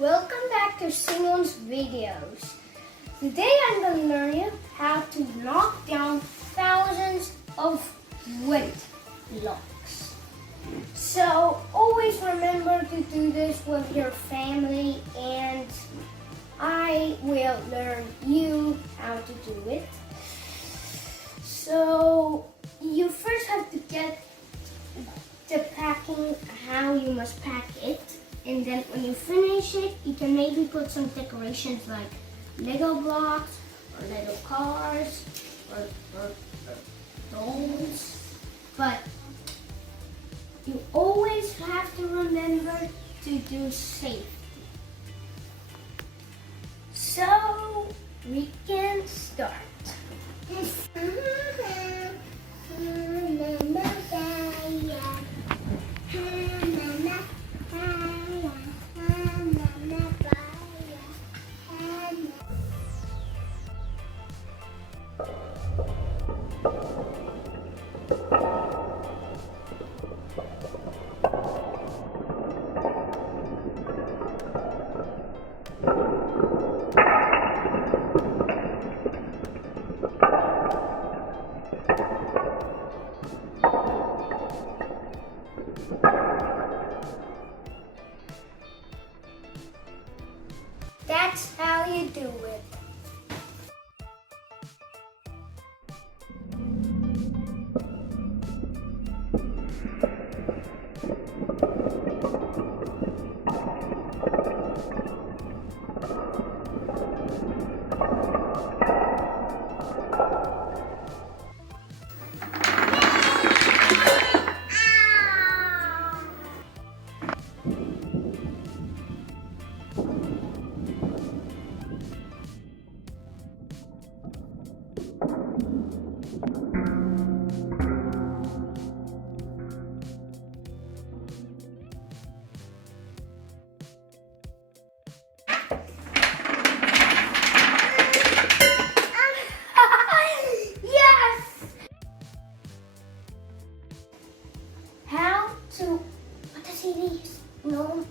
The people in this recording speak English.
Welcome back to Simon's videos. Today I'm going to learn you how to knock down thousands of weight blocks. So always remember to do this with your family, and I will learn you how to do it. So you first have to get the packing, how you must pack it. And then when you finish it, you can maybe put some decorations like Lego blocks or little cars or dolls. But you always have to remember to do safety. So we can start. That's how you do it. What does he need? No.